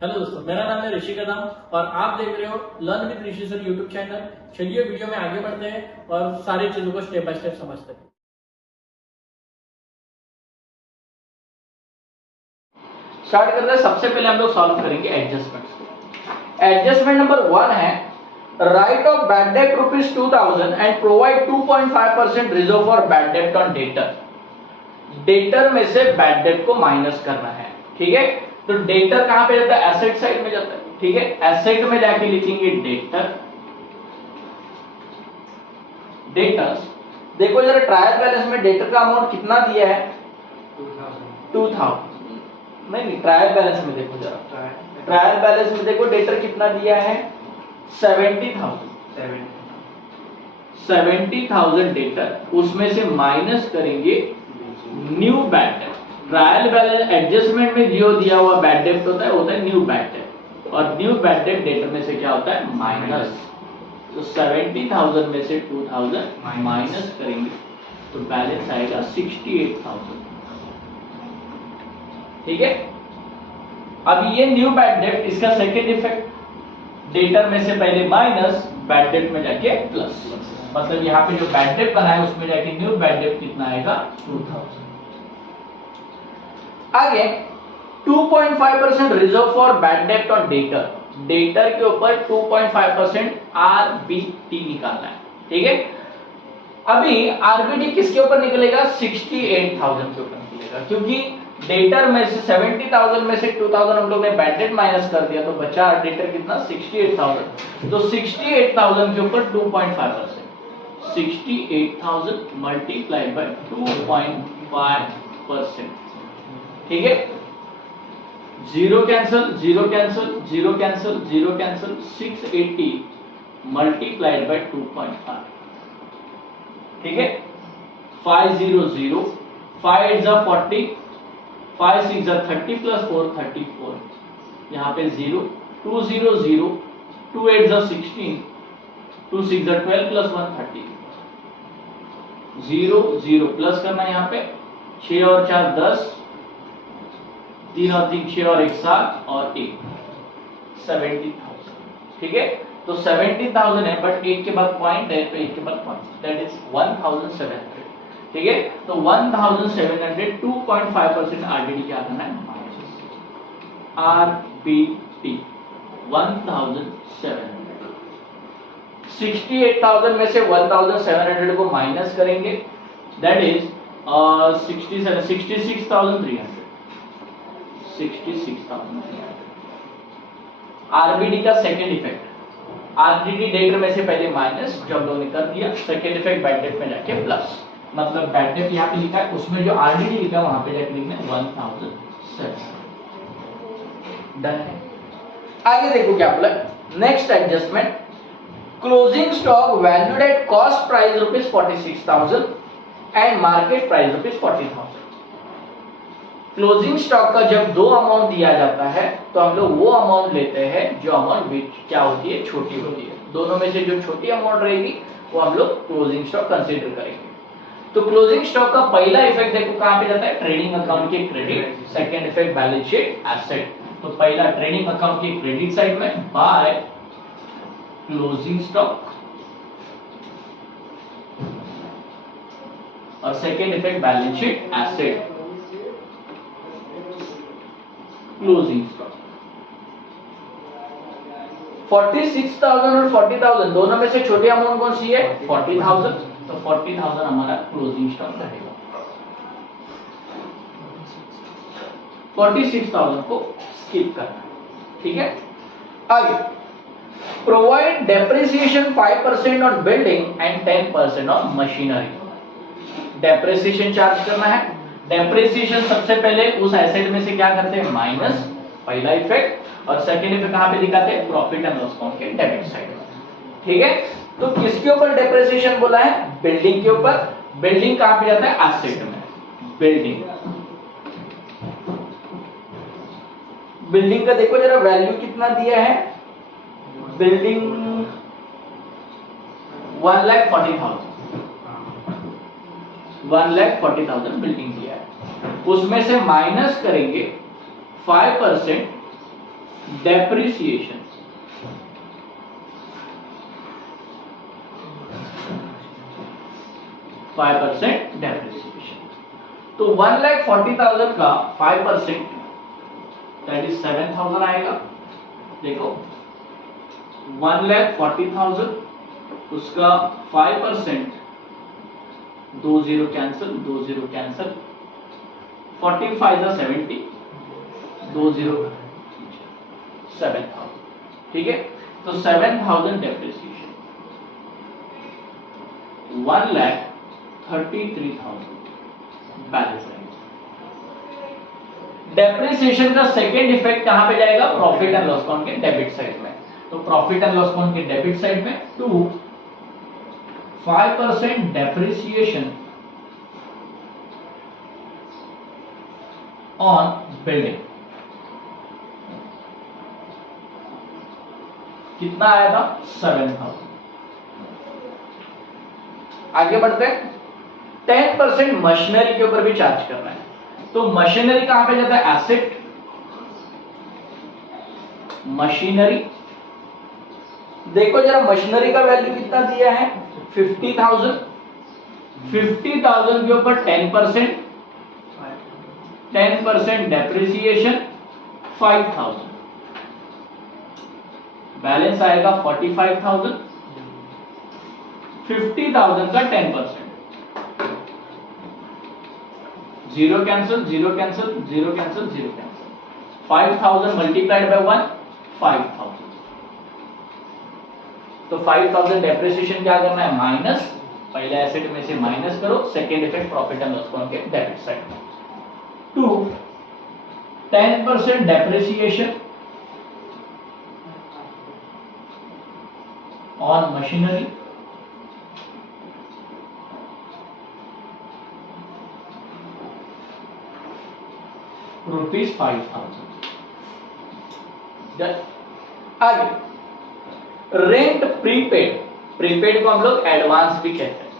Hello दोस्तों, मेरा नाम है ऋषि कदम और आप देख रहे हो learn with Rishi sir YouTube channel. चलिए वीडियो में आगे बढ़ते हैं और सारी चीजों को स्टेप बाय स्टेप समझते हैं। स्टार्ट करते हैं। सबसे पहले हम लोग सॉल्व करेंगे एडजस्टमेंट। एडजस्टमेंट नंबर 1 है right of bad debt ₹2000 and provide 2.5% reserve for bad debt on debtor. Debtor में से बैड डेट को माइनस करना है। ठीक है, तो डेटर कहां पे जाता है? एसेट साइड में जाता है। ठीक है, एसेट में जाके लिखेंगे डेटर। डेटर्स देखो जरा ट्रायल बैलेंस में डेटर का अमाउंट कितना दिया है? 2000। नहीं, ट्रायल बैलेंस में देखो जरा। ट्रायल बैलेंस में देखो डेटर कितना दिया है? 70,000 डेटर, उसमें से माइनस करेंगे new bad debt. Trial balance adjustment में जो दिया हुआ बैड डेट होता है न्यू बैड डेट, और न्यू बैड डेट डेटर में से क्या होता है? माइनस। तो 70,000 में से 2000 माइनस करेंगे तो बैलेंस आएगा 68,000। ठीक है, अब ये न्यू बैड डेट, इसका सेकेंड इफेक्ट, डेटर में से पहले माइनस, बैड डेट में जाके प्लस, मतलब यहाँ पे जो बैड डेट बना है उसमें जाके न्यू बैड डेट कितना आएगा? 2000। आगे 2.5% reserve for bad debt on debtor. Debtor के ऊपर 2.5% आरबीटी निकालना है। ठीक है, अभी आरबीटी किसके ऊपर निकलेगा? 68,000 के ऊपर निकलेगा, क्योंकि डेटर में से 70,000 में से 2000 हम लोग ने बैड डेट माइनस कर दिया, तो बचा डेटर कितना? 68,000। तो 68,000 के ऊपर 2.5%, 68,000 मल्टीप्लाइड बाय 2.5%। ठीक है, zero cancel, zero cancel, zero cancel, zero cancel, 680 multiplied by 2.5। ठीक है, 500, 5 8 जा 40, 5 6 जा 30 प्लस 4 34, यहाँ पे 0, 200, 2 8 जा 16, 2 6 जा 12 प्लस 1 30, 0 0 प्लस करना है यहाँ पे, 6 और 4 10, 3 और 3 6 और 1 7 और 1 70,000। ठीक है, तो 70,000 है, बट 1 के बाद पॉइंट है तो 1 के बाद पॉइंट, दैट इज 1700। ठीक है, तो 1700 2.5% आरडीडी क्या करना है? आरबीटी 1700। 68,000 में से 1700 को माइनस करेंगे, दैट इज 66,300। आरबीडी का सेकेंड इफेक्ट, आरडीडी डेटर में से पहले माइनस, जो हम लोगों ने कर दिया। सेकेंड इफेक्ट बैड डेट में जाके प्लस, मतलब बैड डेट यहाँ पे लिखा है, उसमें जो आरडीडी लिखा है वहां पे जाके लिखना है 1700। डन है। आगे देखो क्या बोला, next adjustment, closing stock valued at cost price ₹46,000 and market price ₹40,000। Closing stock का जब दो अमाउंट दिया जाता है तो हम लोग वो अमाउंट लेते हैं जो अमाउंट क्या होती है? छोटी होती है। दोनों में से जो छोटी अमाउंट रहेगी वो हम लोग क्लोजिंग स्टॉक कंसीडर करेंगे। तो क्लोजिंग स्टॉक का पहला इफेक्ट देखो कहां पे जाता है? ट्रेडिंग अकाउंट के credit. Second effect balance sheet asset. तो पहला ट्रेडिंग अकाउंट के क्रेडिट साइड में बाय क्लोजिंग स्टॉक, और second effect balance sheet asset closing stock. 46,000 और 40,000 दोनों में से छोटी अमाउंट कौन सी है? 40,000। तो 40,000 हमारा क्लोजिंग स्टॉक रहेगा। 46,000 को स्किप करना। ठीक है, आगे provide depreciation 5% on building and 10% on machinery. Depreciation charge करना है। डेप्रिसिएशन सबसे पहले उस एसेट में से क्या करते हैं? माइनस, पहला इफेक्ट, और सेकंड इफेक्ट कहां पे दिखाते हैं? प्रॉफिट एंड लॉस अकाउंट के डेबिट साइड में। ठीक है, तो किसके ऊपर डेप्रिसिएशन बोला है? बिल्डिंग के ऊपर। बिल्डिंग कहां पे जाता है? एसेट में। बिल्डिंग, बिल्डिंग का देखो जरा वैल्यू कितना दिया है? बिल्डिंग 1,40,000, 1,40,000 बिल्डिंग दिया है। उसमें से माइनस करेंगे 5% डेप्रिसिएशन, फाइव परसेंट डेप्रिसिएशन। तो 1,40,000 का 5% दैट इज 7,000 आएगा। देखो 1,40,000 उसका 5%, 2 0 कैंसिल, 2 0 कैंसिल, 45 जा 70, 2 0 7,000। ठीक है, तो 7,000 डेप्रिसिएशन, 1,33,000 बैलेंस रहेगा। डेप्रिसिएशन का सेकेंड इफेक्ट कहां पे जाएगा? प्रॉफिट एंड लॉस अकाउंट के डेबिट साइड में। तो प्रॉफिट एंड लॉस अकाउंट के डेबिट साइड में 5% डेप्रिसिएशन ऑन बिल्डिंग। कितना आया था? 7,000। आगे बढ़ते हैं। 10% मशीनरी के ऊपर भी चार्ज करना है। तो मशीनरी कहां पे जाता है? Asset, machinery. देखो जरा मशीनरी का वैल्यू कितना दिया है? 50,000। 50,000 के ऊपर 10%, 10% डेप्रिसिएशन 5,000, बैलेंस आएगा 45,000। 50,000 का 10%, 0 cancel, 0 cancel, 0 cancel, 0 cancel, 5,000 multiplied by 1, 5,000। तो 5,000 डेप्रिसिएशन क्या करना है? माइनस, पहले एसेट में से माइनस करो, second effect profit and loss account के डेबिट साइड में। 10% डेप्रिसिएशन ऑन मशीनरी, ₹5,000। आगे रेंट प्रीपेड। प्रीपेड को हम लोग एडवांस भी कहते हैं,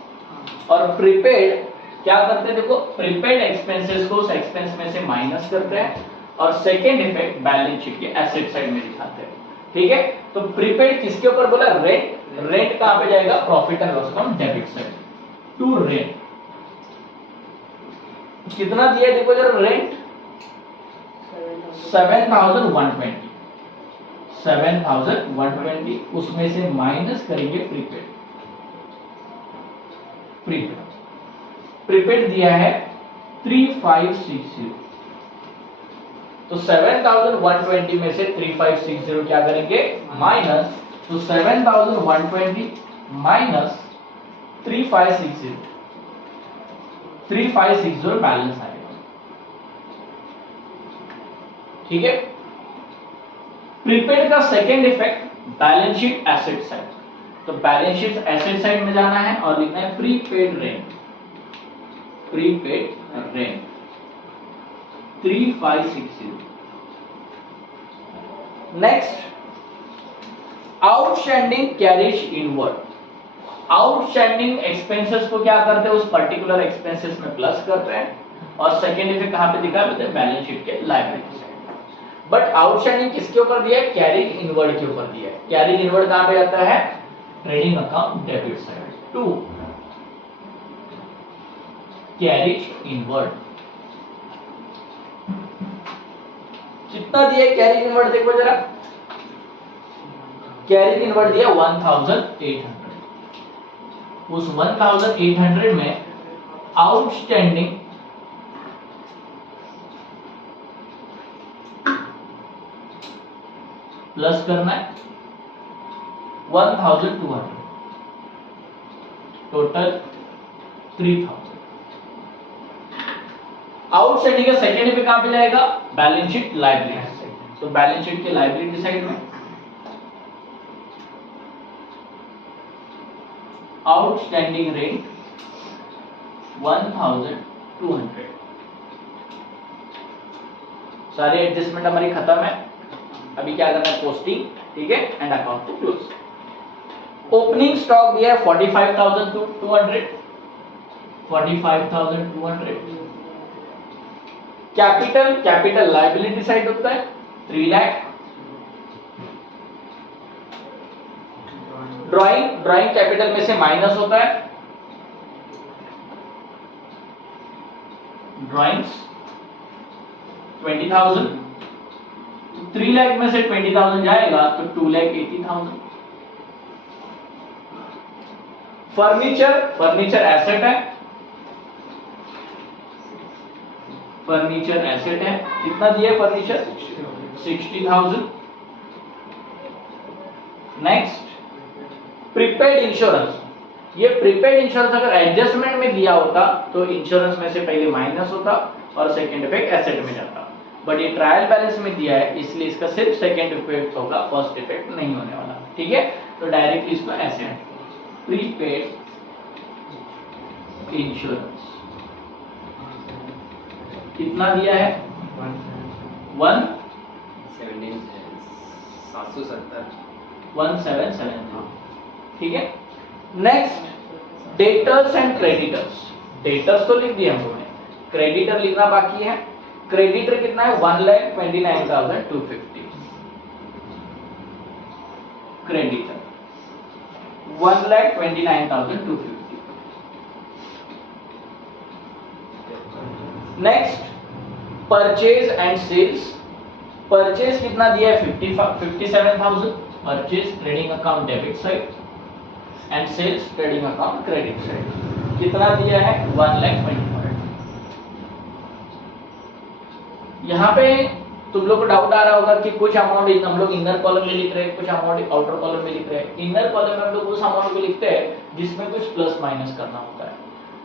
और प्रीपेड क्या करते हैं? देखो प्रीपेड एक्सपेंसेस को उस एक्सपेंस में से माइनस करते हैं और सेकेंड इफेक्ट बैलेंस शीट के एसेट साइड में दिखाते हैं। ठीक है, तो प्रीपेड किसके ऊपर बोला? रेंट। रेंट कहां पे जाएगा? Profit and loss account debit side. To rent कितना दिया है? देखो जरा, रेंट 7,120, 7,120, उसमें से माइनस करेंगे प्रीपेड। प्रीपेड प्रीपेड दिया है 3,560। तो 7,120 में से 3,560 क्या करेंगे? माइनस। तो 7,120 माइनस 3,560, 3,560 बैलेंस आएगा। ठीक है, प्रीपेड का second effect balance sheet asset side. तो बैलेंस शीट एसेट साइड में जाना है और लिखना है prepaid rent, prepaid rent 3,560। Next, outstanding carriage inward. Outstanding expenses को क्या करते हैं? उस पर्टिकुलर एक्सपेंसेस में प्लस करते हैं, और सेकेंड इफेक्ट कहां पे दिखा है? बैलेंस शीट के लायबिलिटी साइड। बट आउटस्टैंडिंग किसके ऊपर दिया है? कैरेज इनवर्ड के ऊपर दिया है। कैरेज इनवर्ड कहां पे जाता है? Trading account debit side. 2 carriage inward कितना दिया है? कैरेज इनवर्ड देखो जरा, कैरेज इनवर्ड दिया 1,800। उस 1,800 में आउटस्टैंडिंग प्लस करना है 1,200, टोटल 3,000। आउटस्टैंडिंग का सेकेंड इफेक्ट कहां पे जाएगा? Balance sheet liability side. तो बैलेंस शीट के लायबिलिटी साइड में आउटस्टैंडिंग रेट 1,200। सारी एडजस्टमेंट हमारी खत्म है। अभी क्या करना है? पोस्टिंग। ठीक है, and account to close. Opening stock दिया है 45,200, 45,200। कैपिटल लायबिलिटी साइड होता है 3 लाख, ड्राइंग कैपिटल में से माइनस होता है, ड्राइंग्स 20,000, 3 लाख में से 20,000 जाएगा तो 2,80,000। फर्नीचर एसेट है, फर्नीचर एसेट है, कितना दिया है फर्नीचर? 60,000। नेक्स्ट प्रीपेड इंश्योरेंस, ये प्रीपेड इंश्योरेंस अगर एडजस्टमेंट में दिया होता तो इंश्योरेंस में से पहले माइनस होता और सेकंड इफेक्ट एसेट में जाता, बट ये ट्रायल बैलेंस में दिया है इसलिए इसका सिर्फ सेकंड इफेक्ट होगा, फर्स्ट इफेक्ट नहीं होने वाला। ठीक है, तो डायरेक्टली इसको ऐसे प्रीपेड इंश्योरेंस कितना दिया है? 1,770। ठीक है, next debtors and creditors. Debtors तो लिख दिए हम लोगों ने, क्रेडिटर लिखना बाकी है। क्रेडिटर कितना है? 1,29,250। Creditor 1,29,250। Next purchase and sales. Purchase कितना दिया है? 57,000। Purchase trading account debit side and sales trading account credit side. कितना दिया है? 1,25,000। यहाँ पे तुम लोग को डाउट आ रहा होगा कि कुछ अमाउंट हम लोग इनर कॉलम में लिख रहे हैं, कुछ अमाउंट आउटर कॉलम में लिख रहे हैं। इनर कॉलम में हम लोग उस अमाउंट को लिखते हैं जिसमें कुछ प्लस माइनस करना होता है,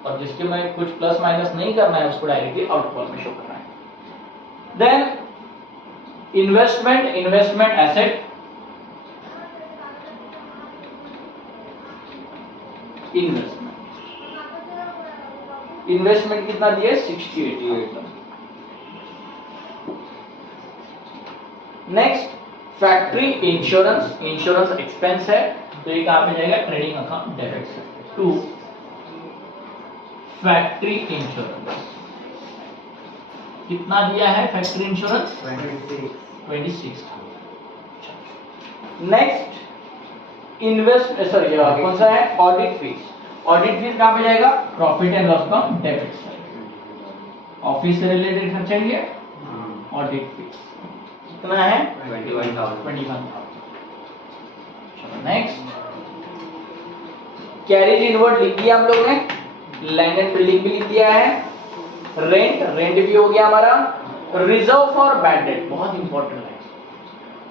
और जिसके में कुछ प्लस माइनस नहीं करना है उसको डायरेक्टली आउटर कॉलम में शो करना है। देन इन्वेस्टमेंट एसेट, इन्वेस्टमेंट कितना दिया है? 68,000। Next factory insurance, insurance expense है तो ये कहां पे जाएगा? Trading account debit side to factory insurance. कितना दिया है फैक्ट्री इंश्योरेंस? 26,000। नेक्स्ट कौन सा है? Audit fees. ऑडिट फीस कहां पे जाएगा? Profit and loss account debit side. Office से रिलेटेड खर्चा है ऑडिट फीस। कितना है? 21,000। नेक्स्ट कैरेज इनवर्ड लिख दिया हम लोग ने, लैंड एंड बिल्डिंग भी लिख दिया है, रेंट भी हो गया हमारा। रिजर्व फॉर बैड डेट बहुत इंपॉर्टेंट है।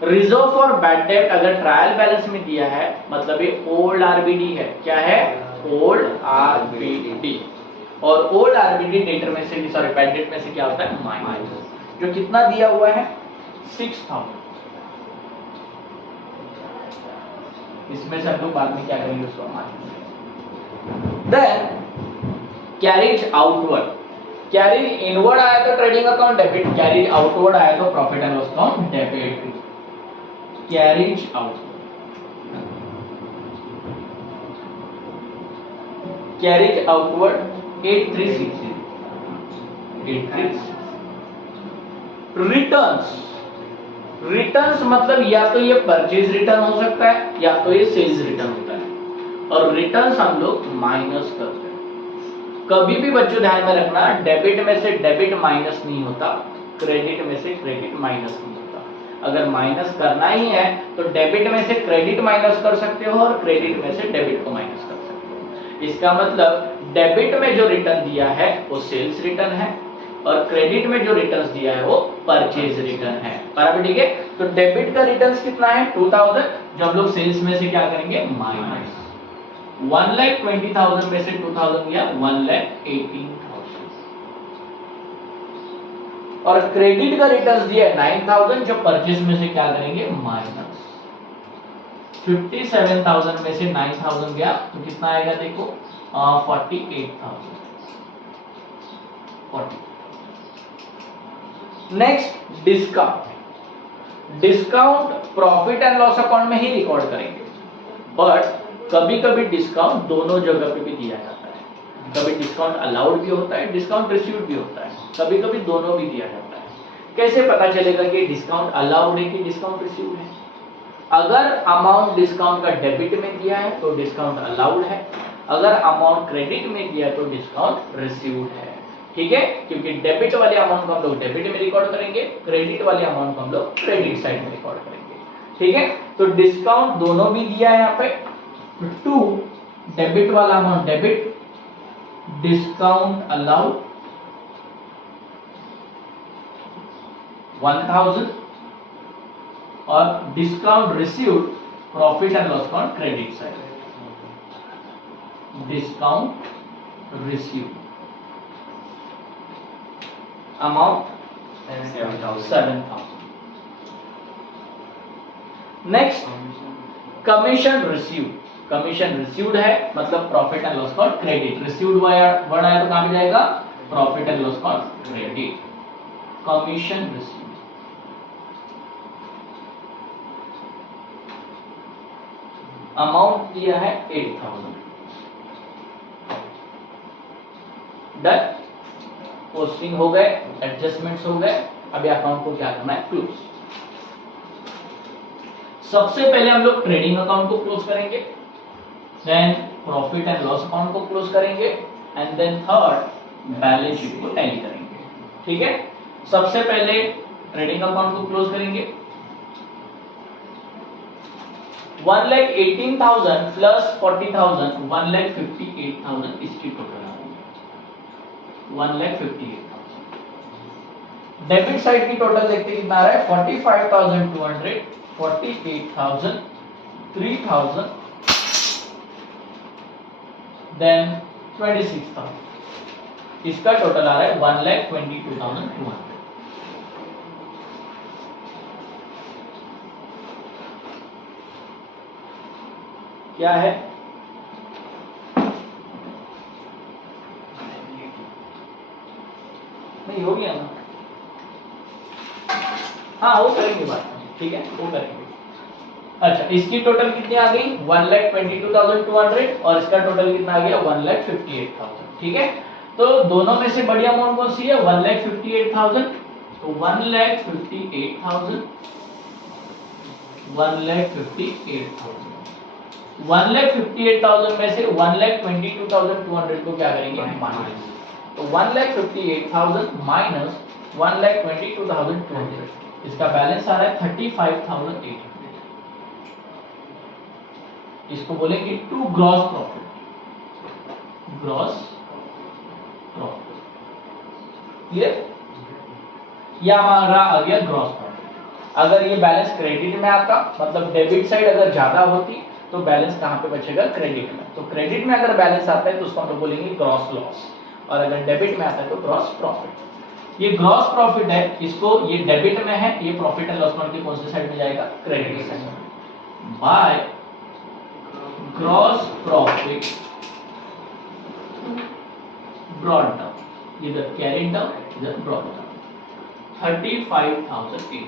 रिजर्व फॉर बैड डेट अगर ट्रायल बैलेंस में दिया है मतलब ये ओल्ड आरबीडी है। क्या है? Old RBD. और ओल्ड आरबीडी डेटर में से सॉरी बैड डेट में से क्या होता है? माइनस। जो कितना दिया हुआ है? 6,000। इसमें से हम लोग बाद में क्या करेंगे उसको minus. Then carriage outward. Carriage inward आया तो trading account debit, carriage outward आया तो profit and loss account debit. Carriage outward, carriage outward 8360। Returns मतलब या तो ये परचेज रिटर्न हो सकता है या तो ये सेल्स रिटर्न होता है, और रिटर्न्स हम लोग माइनस करते हैं। कभी भी बच्चों ध्यान में रखना, डेबिट में से डेबिट माइनस नहीं होता, क्रेडिट में से क्रेडिट माइनस नहीं होता। अगर माइनस करना ही है तो डेबिट में से क्रेडिट माइनस कर सकते हो और क्रेडिट में से डेबिट को माइनस कर सकते हो। इसका मतलब डेबिट में जो रिटर्न दिया है वो सेल्स रिटर्न है और क्रेडिट में जो रिटर्न्स दिया है वो परचेज रिटर्न है। बराबर, ठीक है। तो डेबिट का रिटर्न्स कितना है? 2,000, जो हम लोग सेल्स में से क्या करेंगे? माइनस। 1,20,000 में से 2,000 गया 1,18,000। और क्रेडिट का रिटर्न्स दिया है 9,000, जो परचेज में से क्या करेंगे? माइनस। 57,000 में से 9,000 गया तो कितना आएगा? देखो 48,000। Next discount. Discount profit and loss account में ही रिकॉर्ड करेंगे, बट कभी कभी डिस्काउंट दोनों जगह पे भी दिया जाता है। कभी डिस्काउंट अलाउड भी होता है, डिस्काउंट रिसीव्ड भी होता है, कभी कभी दोनों भी दिया जाता है। कैसे पता चलेगा कि डिस्काउंट अलाउड है कि डिस्काउंट रिसीव्ड है? अगर अमाउंट डिस्काउंट का डेबिट में दिया है तो डिस्काउंट अलाउड है, अगर अमाउंट क्रेडिट में दिया तो डिस्काउंट रिसीव्ड है। ठीक है, क्योंकि डेबिट वाले अमाउंट को हम लोग डेबिट में रिकॉर्ड करेंगे, क्रेडिट वाले अमाउंट को हम लोग क्रेडिट साइड में रिकॉर्ड करेंगे। ठीक है, तो डिस्काउंट दोनों भी दिया है यहाँ पे। टू डेबिट वाला अमाउंट डेबिट, डिस्काउंट अलाउड 1000 और discount received profit and loss account credit side. Discount received amount 7000। Next commission received, commission received है मतलब profit and loss account credit, received word आया तो कहां पे जाएगा, profit and loss account credit. Commission received amount दिया है 8000। Done, posting हो गए, एडजस्टमेंट्स हो गए। अभी अकाउंट को क्या करना है, क्लोज। सबसे पहले हम लोग ट्रेडिंग अकाउंट को क्लोज करेंगे, then profit and loss account को क्लोज करेंगे, and then third balance sheet को टैली करेंगे। ठीक है, सबसे पहले ट्रेडिंग अकाउंट को क्लोज करेंगे। 1,18,000 प्लस 40,000 1,58,000 इसकी टोटल आ रही है 1,58,000। डेबिट साइड की टोटल देखते कितना आ रहा है, 45,200, 48,000, 3,000, देन 26,000। इसका टोटल आ रहा है 1,22,200। क्या है, नहीं हो गया ना, हाँ वो करेंगे बात, ठीक है वो करेंगे। अच्छा, इसकी टोटल कितनी आ गई, 1,22,200 और इसका टोटल कितना आ गया, 1,58,000। ठीक है, तो दोनों में से बड़ी अमाउंट कौन सी है, 1,58,000। तो 1,58,000, 1,58,000 1,58,000 में से 1,22,200 को क्या करेंगे, माइनस। तो 1,58,000 माइनस 1,22,200, इसका बैलेंस आ रहा है 35,800। इसको बोलेंगे to gross profit, gross profit. Clear, यह हमारा आ गया ग्रॉस प्रॉफिट। अगर ये बैलेंस क्रेडिट में आता, मतलब डेबिट साइड अगर ज्यादा होती तो बैलेंस कहां पे बचेगा, क्रेडिट में। तो क्रेडिट में अगर बैलेंस आता है तो उसको हम लोग बोलेंगे ग्रॉस लॉस, और अगर डेबिट में आता है तो ग्रॉस प्रॉफिट। ये ग्रॉस प्रॉफिट है, इसको ये डेबिट में है, ये प्रॉफिट एंड लॉस अकाउंट की कौन सी साइड में जाएगा, क्रेडिट साइड में। By gross profit brought down, इधर कैरी डाउन, इधर ब्रॉड डाउन, 35,800।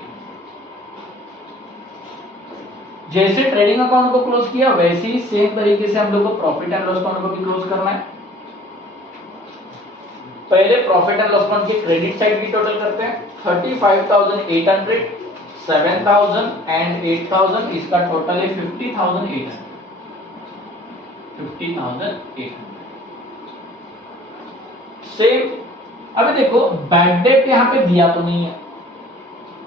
जैसे ट्रेडिंग अकाउंट को क्लोज किया वैसे ही सेम तरीके से हम लोग को प्रॉफिट एंड लॉस अकाउंट को भी क्लोज करना है। पहले प्रॉफिट एंड लॉस अकाउंट के क्रेडिट साइड की टोटल करते हैं, 35,800, 7,000 एंड 8,000, इसका टोटल है 50,800। 50,800 सेम। अभी देखो बैड डेट यहाँ पे दिया तो नहीं है,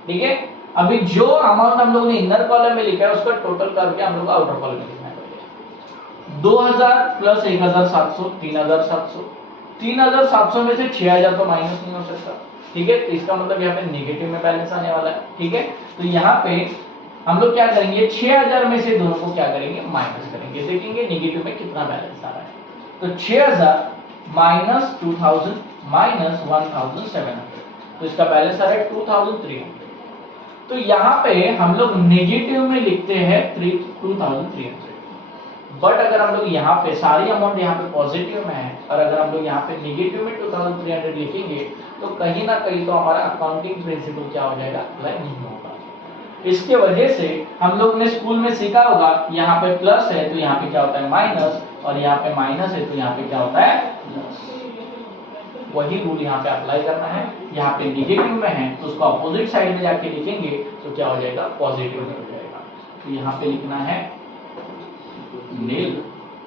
ठीक है। अभी जो अमाउंट हम लोगों ने इनर कॉलम में लिखा है उसका टोटल करके हम लोग आउटर कॉलम में लिखना है। 2,000 प्लस 1,700, 3,700। 3,700 में से 6,000 तो माइनस नहीं हो सकता, ठीक है। तो इसका मतलब यहाँ पे नेगेटिव में बैलेंस आने वाला है, ठीक है। तो यहाँ पे हम लोग क्या करेंगे, 6,000 में से दोनों को क्या करेंगे, माइनस करेंगे, देखेंगे नेगेटिव में कितना बैलेंस आ रहा है। तो 6,000 माइनस 2,000 माइनस 1,700, तो इसका बैलेंस आ रहा है 2,300। तो यहाँ पे हम लोग नेगेटिव में लिखते हैं 2,300, बट अगर हम लोग यहाँ पे सारी अमाउंट यहाँ पे पॉजिटिव में है और अगर हम लोग यहाँ पे नेगेटिव में 2,300 लिखेंगे तो कहीं ना कहीं तो हमारा अकाउंटिंग प्रिंसिपल क्या हो जाएगा, अप्लाई नहीं होगा। इसके वजह से हम लोग ने स्कूल में सीखा होगा, यहाँ पे प्लस है तो यहाँ पे क्या होता है माइनस, और यहाँ पे माइनस है तो यहाँ पे क्या होता है प्लस। वही रूल यहाँ पे अप्लाई करना है। यहाँ पे नेगेटिव में है तो उसको अपोजिट साइड में जाके लिखेंगे तो क्या हो जाएगा, पॉजिटिव में हो जाएगा। तो यहाँ पे लिखना है नील,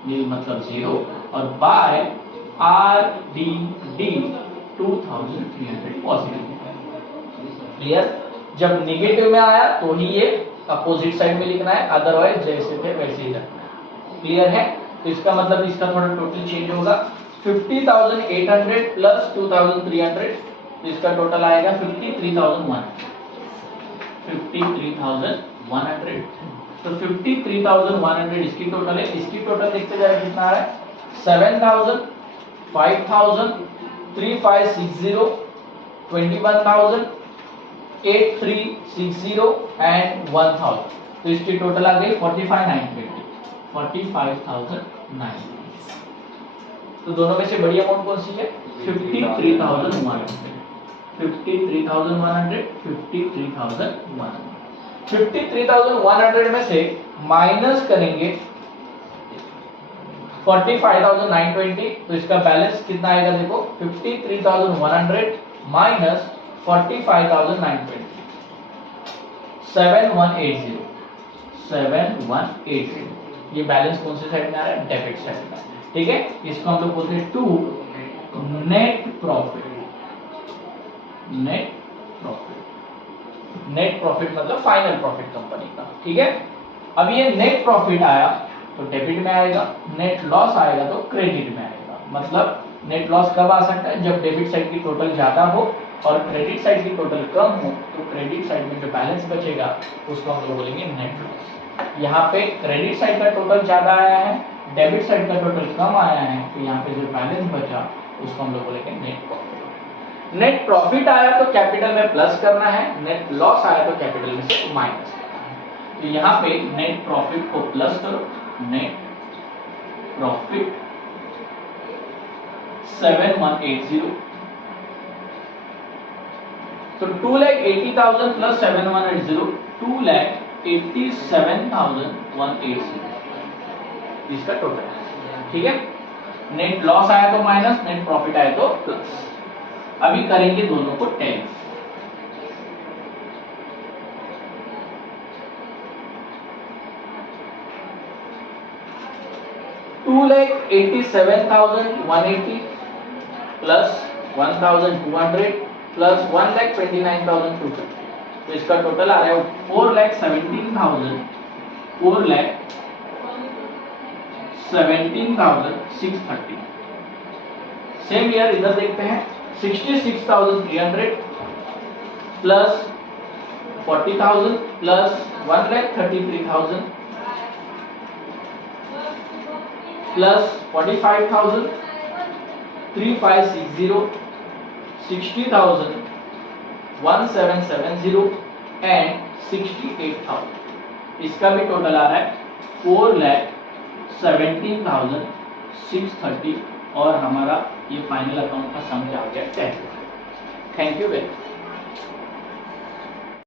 नील मतलब 0, और बाय RDD 2300 पॉजिटिव। क्लियर? जब नेगेटिव में आया तो ही ये अपोजिट साइड में लिखना है, अदरवाइज जैसे थे वैसे ही रखना है। क्लियर है? तो इसका मतलब इसका थोड़ा टोटल चेंज होगा, 50,800 प्लस 2,300, तो इसका टोटल आएगा 53,100। 53,100, तो 53,100 इसकी टोटल है। इसकी टोटल देखते जाए कितना आ रहा है, 7,000, 5,000, 3,560, 21,000, 8,360 एंड 1,000। तो इसकी टोटल आ गई 45,920, 45,920। तो दोनों में से बड़ी अमाउंट कौन सी है? 53,100, 53,100, 53,100। 53,100 में से माइनस करेंगे 45,920, तो इसका बैलेंस कितना आएगा देखो, 53,100 माइनस 45,920, 7180, 7180। ये बैलेंस कौन से साइड में आ रहा है? डेबिट साइड में। ठीक है, इसको हम लोग बोलते हैं to net profit. Net profit, net profit मतलब फाइनल प्रॉफिट कंपनी का। ठीक है, अब ये नेट प्रॉफिट आया तो डेबिट में आएगा, नेट लॉस आएगा तो क्रेडिट में आएगा। मतलब नेट लॉस कब आ सकता है? जब डेबिट साइड की टोटल ज्यादा हो और क्रेडिट साइड की टोटल कम हो, तो क्रेडिट साइड में जो बैलेंस बचेगा उसको हम लोग बोलेंगे नेट लॉस। यहाँ पे क्रेडिट साइड का टोटल ज्यादा आया है, डेबिट साइड का टोटल कम आया है, तो यहाँ पे जो बैलेंस बचा उसको हम लोग बोलेंगे नेट प्रॉफिट। नेट प्रॉफिट आया तो कैपिटल में प्लस करना है, नेट लॉस आया तो कैपिटल में से माइनस करना है। तो यहाँ पे नेट प्रॉफिट को प्लस करो, नेट प्रॉफिट 7180, तो 2,80,000 प्लस 7180, 2,87,180 इसका टोटल है। ठीक है, नेट लॉस आया तो माइनस, नेट प्रॉफिट आया तो प्लस। अभी करेंगे दोनों को टेन। $2,87,180 प्लस 1,200 प्लस 1,29,250, तो इसका टोटल आ रहा है 4,17,630। सेम ईयर इधर देखते हैं, 66,300 प्लस 40,000 प्लस 1,33,000 प्लस 45,000, 3,560, 60,000, 1,770 एंड 68,000। इसका भी टोटल आ रहा है 4,17,630, और हमारा ये फाइनल अकाउंट का सम क्या आ गया 10। Thank you very much.